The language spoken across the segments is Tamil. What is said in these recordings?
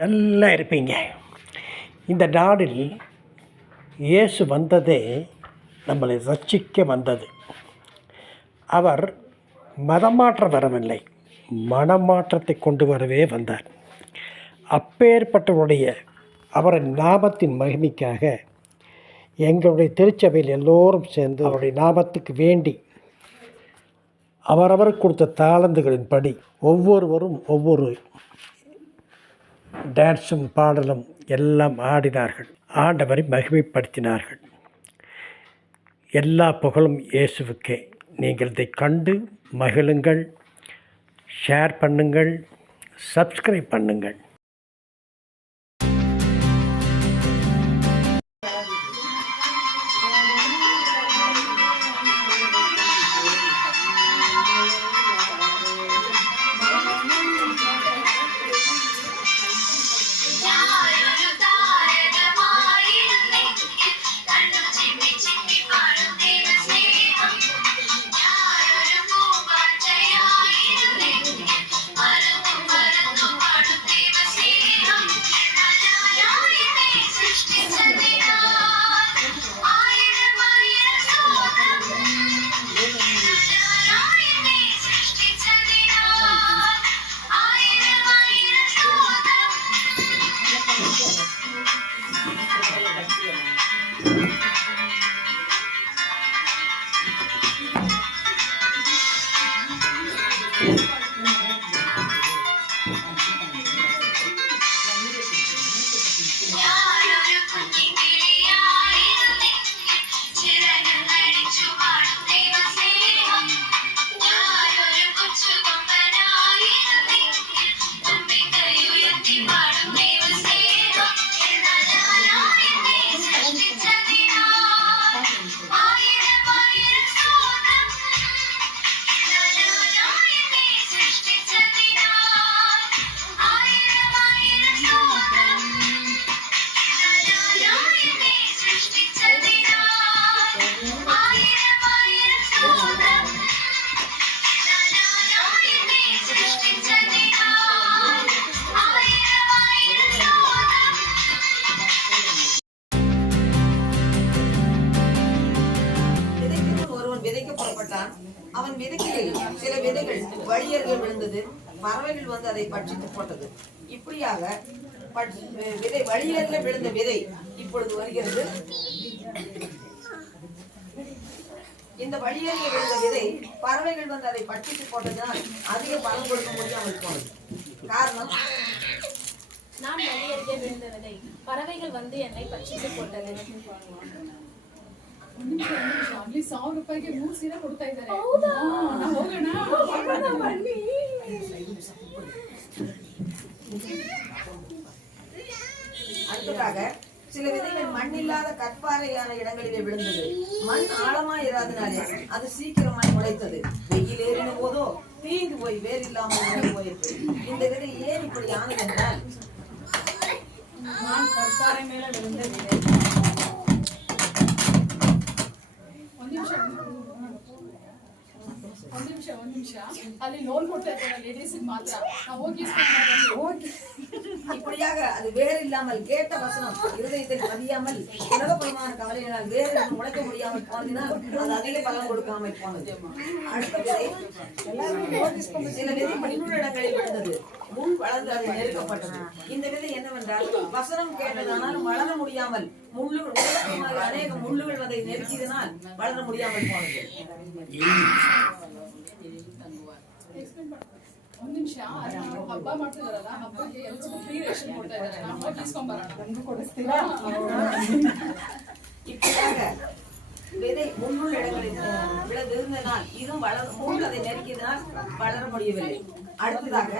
நல்லா இருப்பீங்க. இந்த நாடில் இயேசு வந்ததே நம்மளை ரட்சிக்க வந்தது. அவர் மதமாற்றம் வரவில்லை, மனமாற்றத்தை கொண்டு வரவே வந்தார். அப்பேற்பட்டவருடைய அவரின் நாமத்தின் மகிமைக்காக எங்களுடைய திருச்சபையில் எல்லோரும் சேர்ந்து அவருடைய நாமத்துக்கு வேண்டி அவரவர் கொடுத்த தாளந்துகளின்படி ஒவ்வொருவரும் ஒவ்வொரு டான்ஸும் பாடலும் எல்லாம் ஆடினார்கள். ஆண்டவரை மகிமைப்படுத்தினார்கள். எல்லா புகழும் இயேசுவுக்கே. நீங்கள் இதை கண்டு மகிழுங்கள், ஷேர் பண்ணுங்கள், சப்ஸ்கிரைப் பண்ணுங்கள். அவன் விதைக்கையில் சில விதைகள் வழியர்கள் விழுந்தது, பறவைகள் வந்து அதை பட்சித்து போட்டது. இப்படியாக வழியர்ல விழுந்த விதை இப்பொழுது வருகிறது. இந்த வழியர்ல விழுந்த விதை பறவைகள் வந்து அதை பட்சித்து போட்டதுனால் அதிக பலன் கொடுக்க முடியாமல் போனது. காரணம், நான் வழியருகே விழுந்த விதை பறவைகள் வந்து என்னை பட்சித்து போட்டது. அடுத்ததாக சில விதைகள் மண்ணில்லாத கற்பாறையான இடங்களிலே விழுந்தது. மண் ஆழமா இராதனாலே அது சீக்கிரமாய் முளைத்தது. வெயில் ஏறின போதோ தீந்து போய் வேறு இல்லாமல் போயிற்று. இந்த விதை ஏன் இப்படி ஆனது என்றால், நான் கற்பாறை மேல விழுந்த விதை. இப்படியாக அது வேறு இல்லாமல் கேட்ட வசனம் இருதயத்தில் பதியாமல் உலகப்பயமான கவலையினால் வேறு முளைக்க முடியாமல் போனதினால் அது அதிக பலன் கொடுக்காமல் போனது. அடுத்த சில விதை முள்ளிடங்களில் விழுந்தது. முள் வளர்ந்து அது நெருக்கப்பட்டது. இந்த விதை என்னவென்றால், வசனம் கேட்டதானால் வளர முடியாமல் அநேக முள்ளுகள் அதை நெருக்கியதனால் வளர முடியாமல் போனது. இப்படியாக விதை முள்ளுள்ள இடங்களில் விழுந்ததினால் இதுவும் முள் அதை நெருக்கியதனால் வளர முடியவில்லை. அடுத்ததாக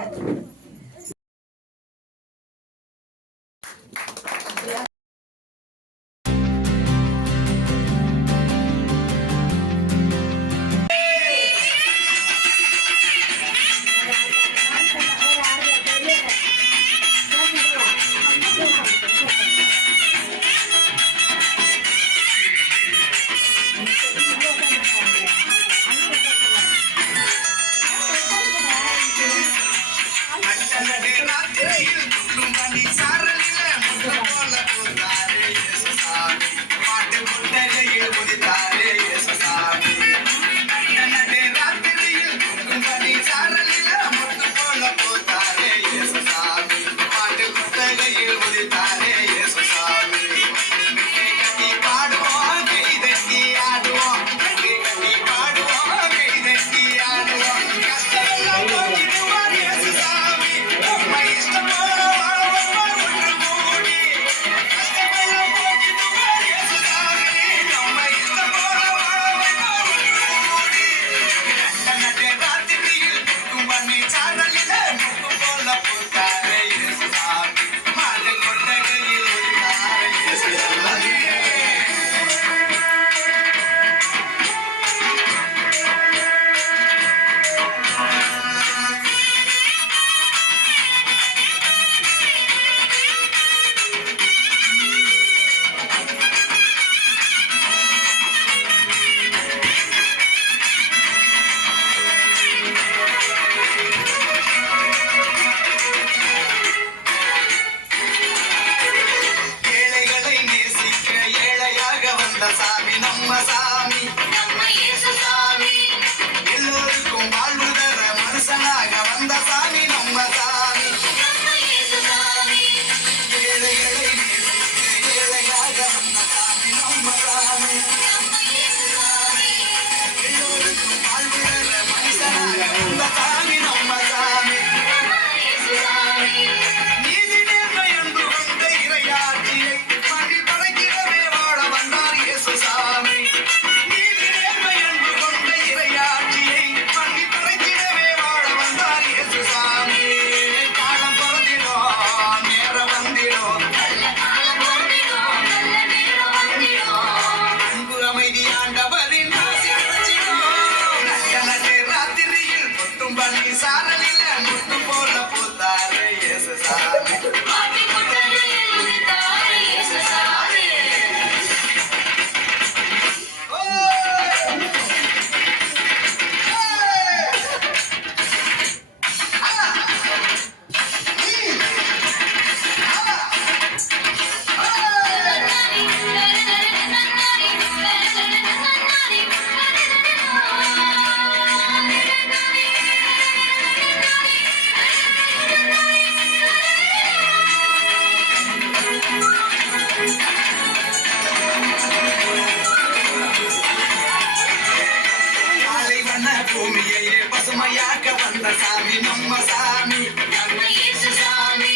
சாமி நம்ம சாமி நம்ம இயேசு சாமி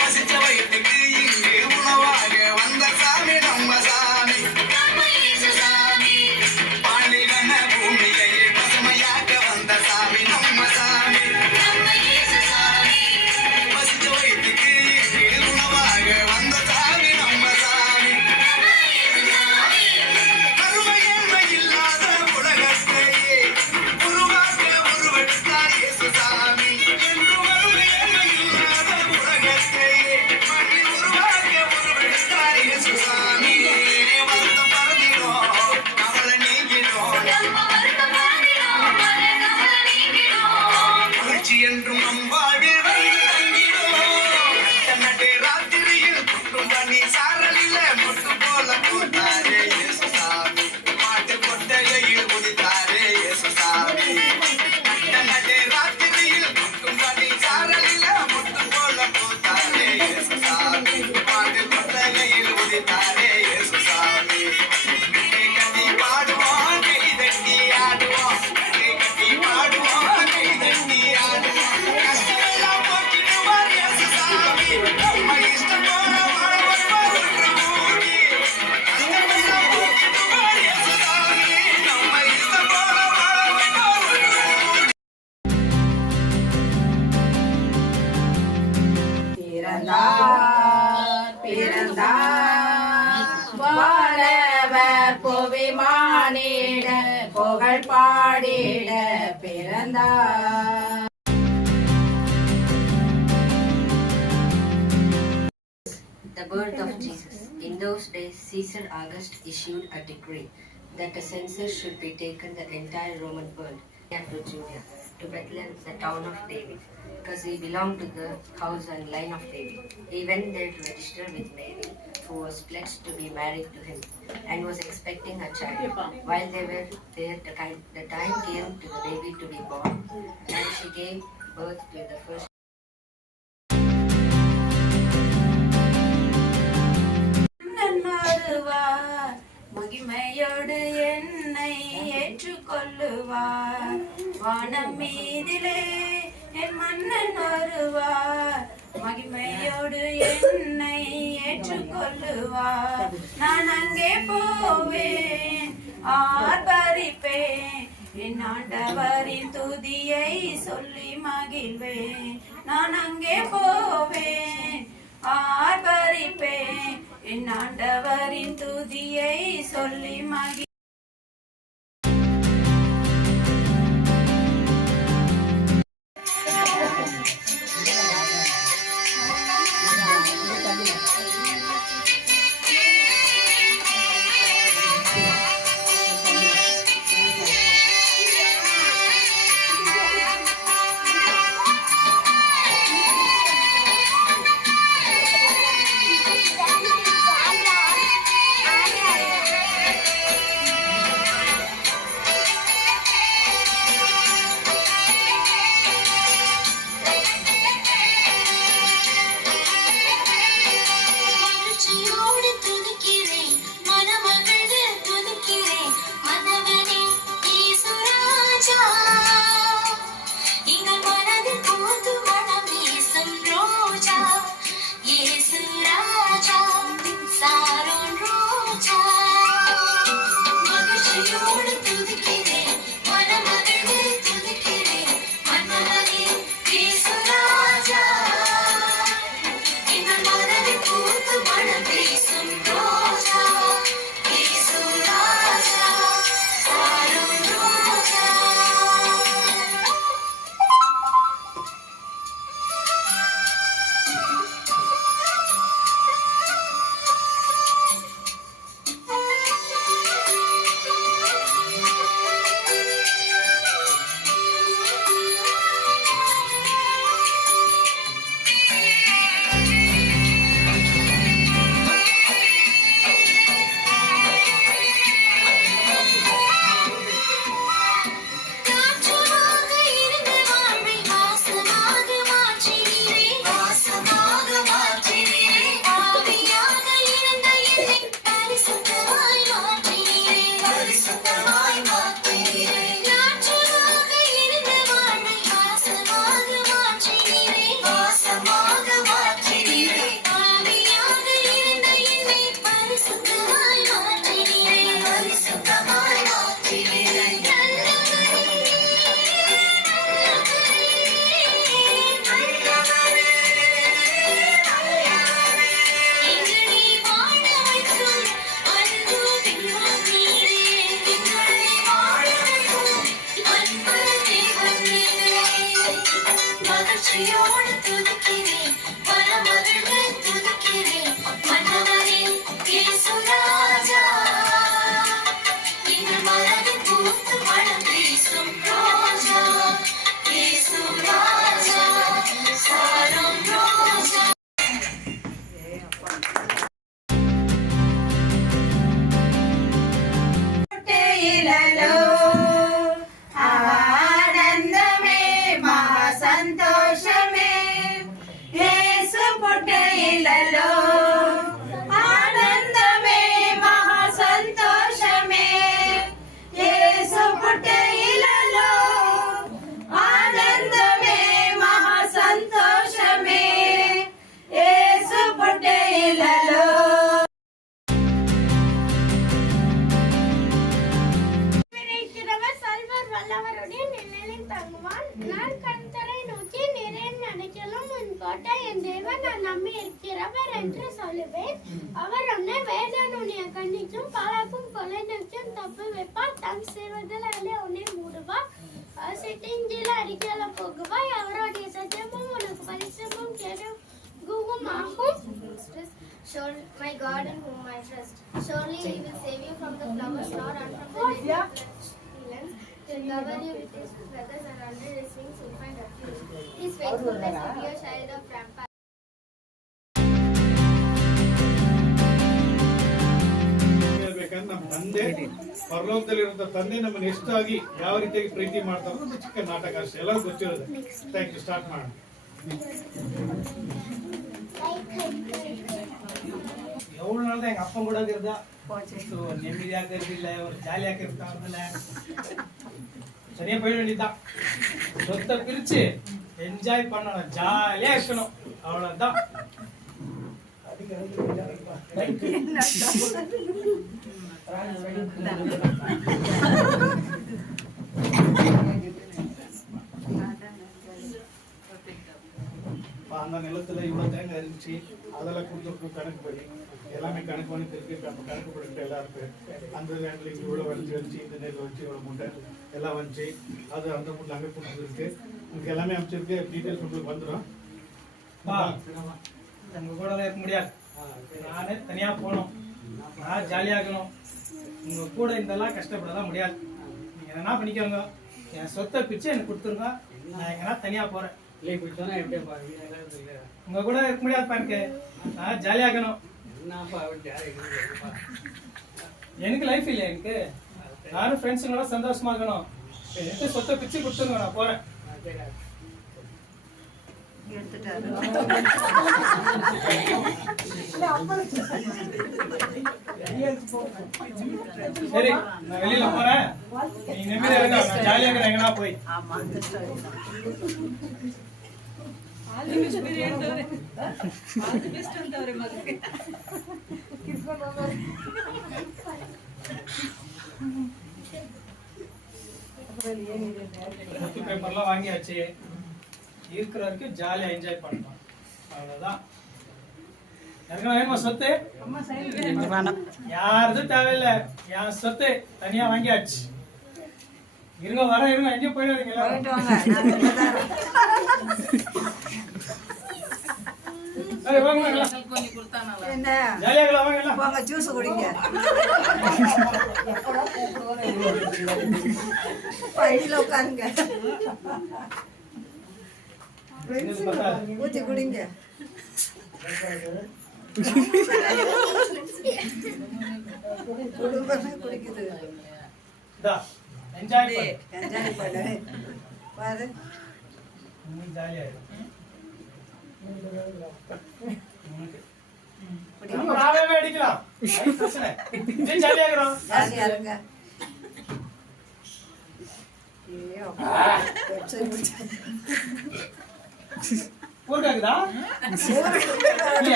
பசிச்ச வயிற்றுக்கு இங்கு உணவாக வந்த சாமி நம்ம சாமி நம்ம இயேசு சாமி பாண்டிகன பூமியை பசுமையாக்க வந்த சாமி நம்ம சாமி நம்ம இயேசு சாமி பசிச்ச வயிற்றுக்கு இங்கு உணவாக வந்த சாமி நம்ம சாமி நம்ம இயேசு சாமி கருமையின்மை இல்லாத உலகத்தையே உருவாக்க உருவெடுத்தார் இயேசு சாமி என்று கருமையின்மை இல்லாத உலகத்தையே மண்ணி உருவாக்க உருவெடுத்தார் இயேசு சாமி வருத்தம் பறந்திடும் கவலை நீங்கிடும் மகிழ்ச்சி என்றும் நம் வாழ்வில் வந்து தங்கிடும் தன்னடை ராத்திரியில் குட்டும் பண்ணி சாரலில முட்டு போல போட்டாரே இயேசு சாமி மாட்டு கொட்டையில் குதித்தாரே இயேசு சாமி தன்னடை ராத்திரியில் குட்டும் பண்ணி சாரலில முட்டு போல போட்டாரே இயேசு சாமி மாட்டு கொட்டையில் குதித்தாரே இயேசு சாமி கை கட்டி பாடுவோம் கை தட்டி ஆடுவோம் கை கட்டி பாடுவோம் கை தட்டி ஆடுவோம் கஷ்டமெல்லாம் போக்கிடுவார் இயேசு சாமி நம்ம இஷ்டம் போல வாழ வைப்பார் ஒன்று கூடி கஷ்டமெல்லாம் போக்கிடுவார் இயேசு சாமி நம்ம இஷ்டம் போல வாழ வைப்பார் ஒன்று கூடி வாழவர் புவி மானிட புகழ் பாடிட பிறந்தார். The birth of Jesus. In those days, Caesar August issued a decree that a census should be taken the entire Roman world and to Judea, to Bethlehem, the town of David, because he belonged to the house and line of David. He went there to register with Mary, who was pledged to be married to him and was expecting a child. While they were there, the time came to the baby to be born, and she gave birth to the first. வருவார் மகிமையோடு என்னை ஏற்றுக்கொள்ளுவார். வானம் மீதிலே என் மன்னன் வருவார் மகிமையோடு என்னை ஏற்றுக்கொள்ளுவார். நான் அங்கே போவேன் ஆர்ப்பரிப்பேன் என் ஆண்டவரின் துதியை சொல்லி மகிழ்வேன். நான் அங்கே போவேன் ஆர்ப்பரிப்பேன் என் ஆண்டவரின் துதியை சொல்லி மகிழ்வேன். ఇలలో ఆనందమే మహా సంతోషమే యేసు పుట్టే ఇలలో ఆనందమే మహా సంతోషమే యేసు పుట్టే ఇలలో ఆనందమే మహా సంతోషమే యేసు పుట్టే ఇలలో சல்வர் வல்லவருடைய நிழலில் தங்குவான். நான் கர்த்தரை நோக்கி நிறைய நினைக்கலும் உன் கோட்டை என் தேவன் நான் நம்பி இருக்கிறவர் என்று சொல்லுவேன். அவர் உன்னை வேதனுடைய கண்ணிக்கும் பாலாக்கும் கொலை நோக்கியும் தப்பு வைப்பார். தம் சிறுவர்களாலே உன்னை மூடுவார். சிட்டிங்கில் அடிக்கல போகுவாய். அவருடைய சத்தியமும் உனக்கு பரிசுமும் கேடும் ஆகும். Surely, my God in whom I trust. Surely He will save you from the flowers, not and from the deadly pestilence. He'll cover you with His feathers, and under His wings you'll find refuge. His faithfulness will be your shield of rampart. ಹೇಳ್ಬೇಕಂದ್ರೆ ನಮ್ಮ ತಂದೆ ಪರಲೋಕದಲ್ಲಿರುವಂತ ತಂದೆ ನಮ್ಮನ್ನು ಎಷ್ಟಾಗಿ ಯಾವ ರೀತಿಯಾಗಿ ಪ್ರೀತಿ ಮಾಡ್ತಾರೋ ಒಂದು ಚಿಕ್ಕ ನಾಟಕ ಅಷ್ಟೇ ಎಲ್ಲರೂ ಗೊತ್ತಿರೋದು. Thank you. ಸ್ಟಾರ್ಟ್ ಮಾಡೋಣ. எவ்வளோ நாள் தான் எங்கள் அப்பா கூட இருக்கிறதா ஸோ நிம்மதியாக இருக்கிறதில்ல ஒரு ஜாலியாக இருக்காங்கல்ல சரியாக போயிட வேண்டியதுதான். சொத்தை பிரித்து என்ஜாய் பண்ணணும், ஜாலியாக இருக்கணும், அவ்வளோதான். அந்த நிலத்துல இவ்வளவு தேங்காய் இருந்துச்சு, அதெல்லாம் கொடுத்துருக்கு கணக்கு படி எல்லாமே கணக்கு பண்ணி திருப்பி நம்ம கணக்கு பண்ணிட்டு எல்லாம் இருக்கு. அந்த லேண்ட்ல இங்க இவ்வளவு வந்துச்சு, இந்த நெல் வச்சு இவ்வளவு மூட்டை எல்லாம் வந்துச்சு, அது அந்த மூட்டில் அங்கே கொடுத்துருக்கு. உங்களுக்கு எல்லாமே அமைச்சிருக்கு, டீட்டெயில்ஸ் உங்களுக்கு வந்துடும். உங்க கூட இருக்க முடியாது, நானே தனியா போகணும், நான் ஜாலியாகணும். உங்க கூட இதெல்லாம் கஷ்டப்படலாம் முடியாது. நீங்க என்ன பண்ணிக்கோங்க, என் சொத்தை பிச்சு எனக்கு கொடுத்துருங்க, நான் எங்கன்னா தனியா போறேன். உங்க கூட இருக்க முடியாதுப்பா, எனக்கு நான் ஜாலியாகணும். எனக்கு லைஃப் இல்லை, எனக்கு நானும் ஃப்ரெண்ட்ஸுங்களோட சந்தோஷமா இருக்கணும். எனக்கு சொத்தை பிச்சு கொடுத்துருங்க, நான் போறேன். சரி, நான் வெளியில போறேன், நீ நிம்மதியா இருக்க, நான் ஜாலியா இருக்கிறேன் எங்கன்னா போய். பேப்பர்லாம் வாங்கியாச்சு, இருக்கிற வரைக்கும் ஜாலியா என்ஜாய் பண்ணலாம், அவ்வளவுதான். எனக்கு வேணுமா சொத்து? யாருதும் தேவையில்லை, என் சொத்து தனியா வாங்கியாச்சு. இருங்க வர, இருங்க, எங்கேயும் போயிடாதீங்க. ஜூஸ் குடிங்க, உட்காருங்க, ஊத்தி குடிங்க. குடிக்குது, என்ஜாய் பண்ணு பாரு. அடிக்கலாம், ஜாலியா இருங்க.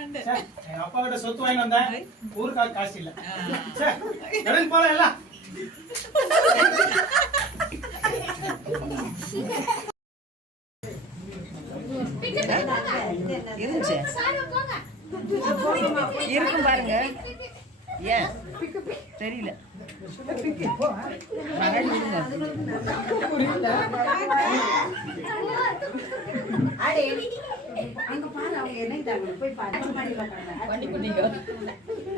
எங்க அப்பா கிட்ட சொத்து வாங்கி வந்தேன், ஊருக்காக காசு இல்ல. போல எல்லாம் இருக்கும் பாருங்க. ஏன் தெரியல, அங்க பாரு, அவங்க என்ன போய்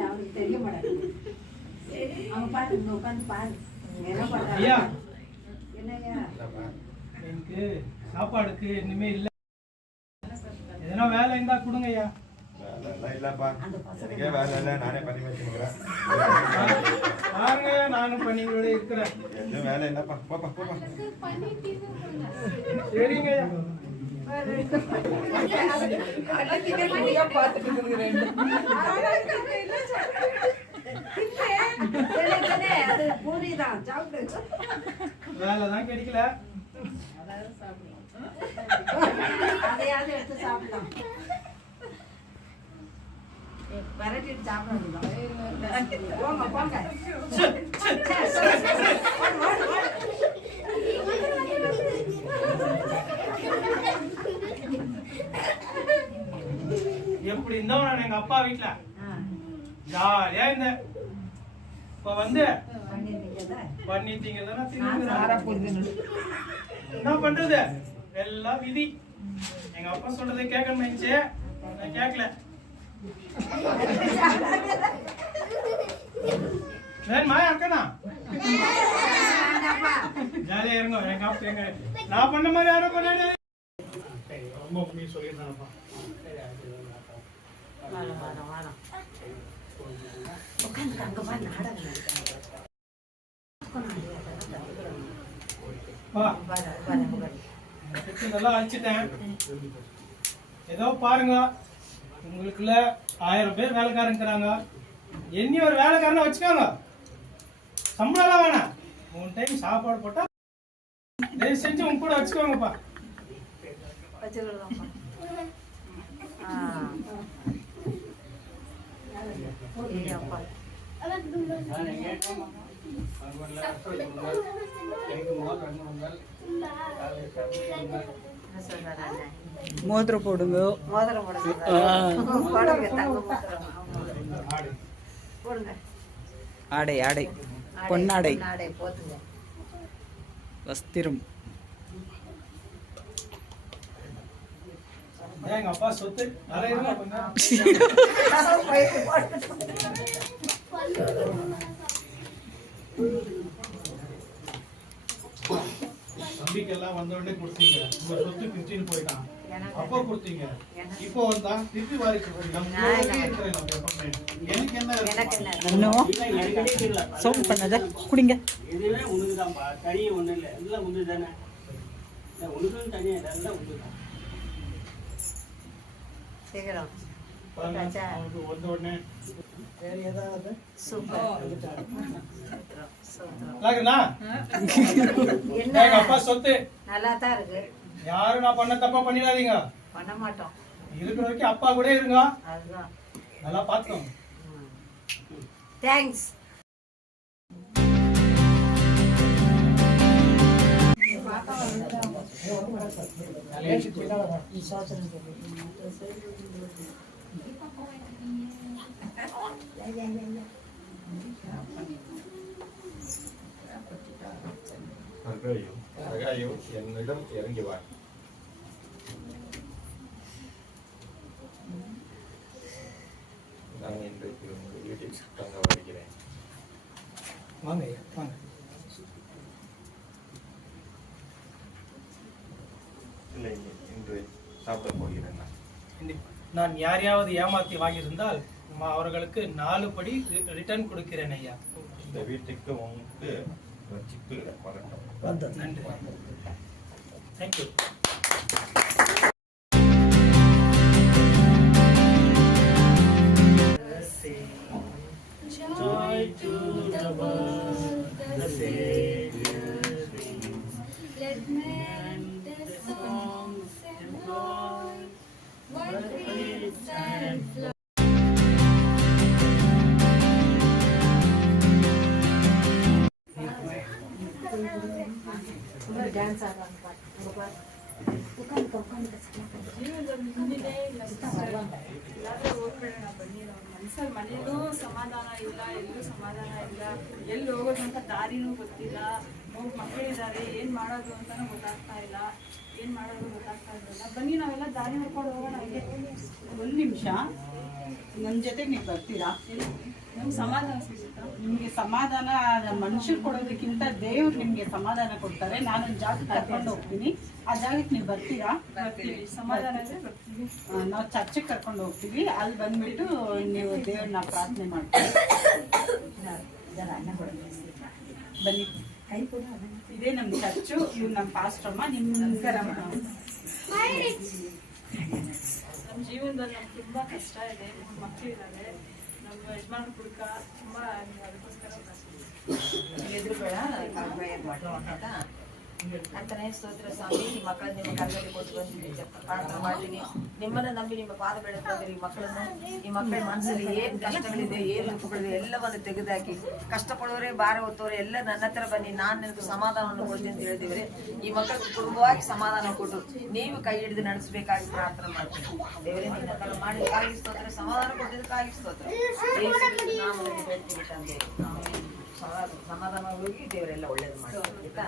அவனுக்கு தெரிய மாட்டாங்க. அவங்க பாரு, இங்க உட்காந்து பாரு என்ன பண்றாங்க. என்னையா எனக்கு சாப்பாடுக்கு இனிமே இல்ல, எதனா வேலை இருந்தா கொடுங்க ஐயா. அதெல்லாம் இல்லப்பா, எனக்கே வேலை இல்லை, நானே பண்ணி வச்சுக்கிறேன். பாருங்க, நானும் பணிகளோட இருக்கிறேன். எதுவும் வேலை இல்லப்பா, போப்பா போப்பா. சரிங்க. வேலைதான் கிடைக்கல. அதையாவது எடுத்து சாப்பிடலாம். விரட்டிட்டு சாப்பிடணும். போங்க போங்க. எப்படி இருந்தோம் நான் எங்க அப்பா வீட்டுல ஜாலியா இருந்தேன். இப்ப வந்து பண்ணிட்டீங்க என்ன பண்றது, எல்லாம் விதி. எங்க அப்பா சொல்றதை கேட்கணும் நினைச்சு நான் கேட்கல. வேணுமா அக்கனா? ஜாலியா இருங்க. எங்க அப்பா எங்க நான் பண்ண மாதிரி யாரும் பண்ண ரொம்ப நீ சொல்லியிருந்தானப்பா. நல்லா அழிச்சிட்டேன். ஏதோ பாருங்க, உங்களுக்குள்ள 1000 பேர் வேலைக்காரங்கிறாங்க. என்னி ஒரு வேலைக்காரனை வச்சுக்கோங்க. சம்பளம் வேணாம், 3 டைம் சாப்பாடு போட்டா தயவு செஞ்சு உங்க கூட வச்சுக்கோங்கப்பா. மோதிரம் போடுங்க. மோதிரம் போடுங்க. ஆடை ஆடை பொன்னாடை போத்துங்க. வஸ்திரம். எங்க அப்பா சொத்து தம்பிக்கெல்லாம் வந்த உடனே கொடுத்தீங்க. உங்க சொத்து கிறிஸ்டின் போயிட்டான், அப்போ கொடுத்தீங்க. இப்போ வந்தா திருப்பி வாரிசு எனக்கு என்ன சவுண்ட் பண்ணாத குடிங்க. இதுவே உனக்குதான்ப்பா, தனியே ஒண்ணு இல்லை, எல்லாம் ஒன்று தானே. உனக்கும் தனியா இல்லை, எல்லாம் ஒன்று தான். சீக்கிரம் வந்த உடனே வேற ஏதாவது எங்க அப்பா சொத்து நல்லா தான் இருக்கு. யாரும் நான் பண்ண தப்பா பண்ணிடாதீங்க. பண்ண மாட்டோம். இருக்கிற வரைக்கும் அப்பா கூட இருங்க. அதுதான் நல்லா பாத்துக்கோங்க. தேங்க்ஸ். என்னிடம் இறங்கி வா. நான் இன்றைக்கு உங்கள் வீட்டுக்கு தங்க வருகிறேன். வாங்க வாங்க. இல்லை, இன்று சாப்பிட போகிறேன். நான் யாரையாவது ஏமாத்தி வாங்கியிருந்தால் அவர்களுக்கு 4 படி ரிட்டர்ன் கொடுக்கிறேன் ஐயா. இந்த வீட்டுக்கு உங்களுக்கு சிப்பு வரட்டும். நன்றி. Thank you. Joy to the world, the Savior brings. Let men the songs employ, what reeds and flowers. Dance ஆடுறாங்க பாரு. ಮನೆಯಲ್ಲೂ ಸಮಾಧಾನ ಇಲ್ಲ, ಎಲ್ಲೂ ಸಮಾಧಾನ ಇಲ್ಲ, ಎಲ್ಲಿ ಹೋಗೋದು ಅಂತ ದಾರಿನೂ ಗೊತ್ತಿಲ್ಲ. ಮಕ್ಕಳಿದ್ದಾರೆ, ಏನ್ ಮಾಡೋದು ಅಂತಾನು ಗೊತ್ತಾಗ್ತಾ ಇಲ್ಲ, ಏನ್ ಮಾಡೋದು ಗೊತ್ತಾಗ್ತಾ ಇಲ್ಲ. ಬನ್ನಿ ನಾವೆಲ್ಲ ದಾರಿ ನೋಡ್ಕೊಂಡು ಹೋಗೋಣ. 1 ನಿಮಿಷ. ನನ್ನ ಜೊತೆಗೆ ನೀವು ಬರ್ತೀರಾ? ನಮ್ಗೆ ಸಮಾಧಾನ ಸಿಗುತ್ತಾ? ನಿಮಗೆ ಸಮಾಧಾನ ಮನುಷ್ಯರು ಕೊಡೋದಕ್ಕಿಂತ ದೇವ್ರು ನಿಮಗೆ ಸಮಾಧಾನ ಕೊಡ್ತಾರೆ. ನಾನೊಂದು ಜಾಗಕ್ಕೆ ಕರ್ಕೊಂಡು ಹೋಗ್ತೀನಿ, ಆ ಜಾಗಕ್ಕೆ ನೀವು ಬರ್ತೀರಾ? ಸಮಾಧಾನ ಇದ್ರೆ ಬರ್ತೀವಿ. ನಾವು ಚರ್ಚಿಗೆ ಕರ್ಕೊಂಡು ಹೋಗ್ತೀವಿ. ಅಲ್ಲಿ ಬಂದ್ಬಿಟ್ಟು ನೀವು ದೇವ್ರನ್ನ ಪ್ರಾರ್ಥನೆ ಮಾಡ್ತೀವಿ. ಬನ್ನಿ, ಇದೇ ನಮ್ಮ ಚರ್ಚು, ಇವ್ರು ನಮ್ಮ ಪಾಸ್ಟ್ರಮ್ಮ. ನಮ್ಮ ಜೀವನದಲ್ಲಿ ನಮ್ಗೆ ತುಂಬಾ ಕಷ್ಟ ಇದೆ. ಮಕ್ಕಳಿದ್ದಾರೆ, ನಮ್ಮ ಯಜಮಾನ ಕುಡ್ಕ ತುಂಬಾ ಅದಕ್ಕೋಸ್ಕರ ಎದುರುಬೇಡ, ಪ್ರೇಯರ್ ಮಾಡುವ ಆಯ್ತಾ? ಅಂತನೇ ಸ್ತೋತ್ರ ಸ್ವಾಮಿ, ಈ ಮಕ್ಕಳನ್ನ ನಿಮ್ಮ ಕರ್ತವ್ಯ ಕೊಟ್ಟು ಬಂದಿದ್ದೀನಿ, ಪ್ರಾರ್ಥನೆ ಮಾಡ್ತೀನಿ. ನಿಮ್ಮನ್ನ ನಂಬಿ ನಿಮ್ಮ ಪಾದ ಬೆಳೆದು ಬಂದಿರಿ. ಈ ಮಕ್ಕಳನ್ನ, ಈ ಮಕ್ಕಳ ಮನಸ್ಸಲ್ಲಿ ಏನ್ ಕಷ್ಟಗಳಿದೆ, ಏನ್ ದುಃಖಗಳಿದೆ ಎಲ್ಲವನ್ನು ತೆಗೆದಾಕಿ, ಕಷ್ಟಪಡೋರೆ ಭಾರ ಹೊತ್ತವ್ರೆ ಎಲ್ಲ ನನ್ನ ಹತ್ರ ಬನ್ನಿ, ನಾನು ನಿನಗೆ ಸಮಾಧಾನವನ್ನು ಕೊಡ್ತೀನಿ ಅಂತ ಹೇಳಿದಿವ್ರೆ. ಈ ಮಕ್ಕಳಿಗೆ ಕುಟುಂಬವಾಗಿ ಸಮಾಧಾನ ಕೊಟ್ಟು ನೀವು ಕೈ ಹಿಡಿದು ನಡೆಸಬೇಕಾಗಿ ಪ್ರಾರ್ಥನೆ ಮಾಡ್ತೀನಿ. ದೇವರೇ, ನಿನ್ನ ಮಾಡಿದಕ್ಕಾಗಿ ಸ್ತೋತ್ರ, ಸಮಾಧಾನ ಕೊಟ್ಟಿದ್ದಕ್ಕಾಗಿ ಸ್ತೋತ್ರ. ನಾಮದಲ್ಲಿ ಬೇಡ್ತೀವಿ ತಂದೆ. ಸಮಾಧಾನ ಹೋಗಿ ದೇವರೆಲ್ಲ ಒಳ್ಳೇದು ಮಾಡಿ ಆಯ್ತಾ?